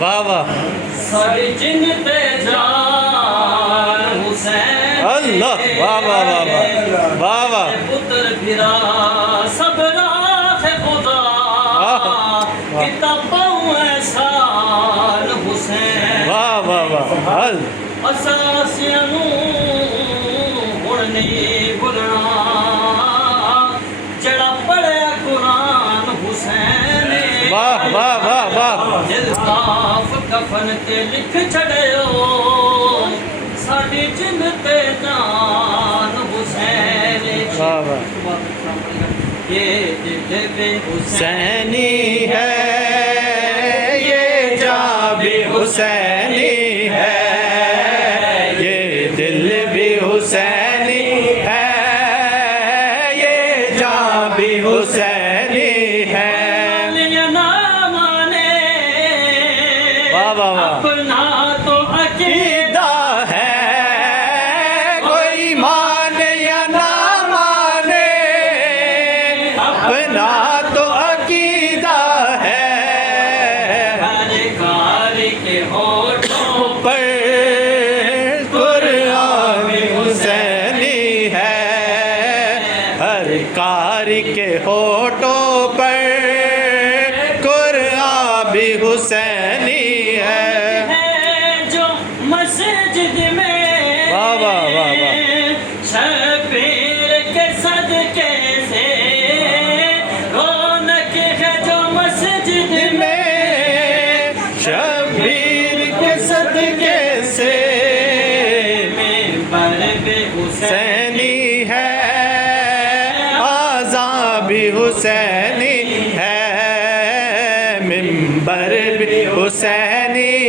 واہ واہ ساری جن تے جان حسین اللہ واہ واہ واہ واہ واہ واہ پتر بھرا سب راہ خدا کتابوں احسان حسین واہ واہ واہ اساسیاں نوں ہن نہیں بھلنا جڑا پڑھیا قرآن حسین واہ واہ واہ واہ الطاف کفن تے لکھ چھڑیو ساڈی جن تے جان حسین واہ واہ یہ دل بے حسینی ہے یہ جاں بھی حسینی ہے یہ دل بھی حسینی ہے یہ جاں بھی حسینی ہے واہ واہ واہ اپنا تو عقیدہ ہے کوئی مانے یا نہ مانے اپنا تو عقیدہ ہے ہر کار کے ہوٹوں پر قرآن حسینی ہے ہر کار کے ہوٹوں پر قرآن بھی حسینی ہے جو مسجد میں واہ واہ واہ واہ شبیر کے صدقے سے رونق ہے جو مسجد میں شبیر کے صدقے سے منبر پہ حسینی ہے آذان بھی حسینی ہے منبر بھی حسینی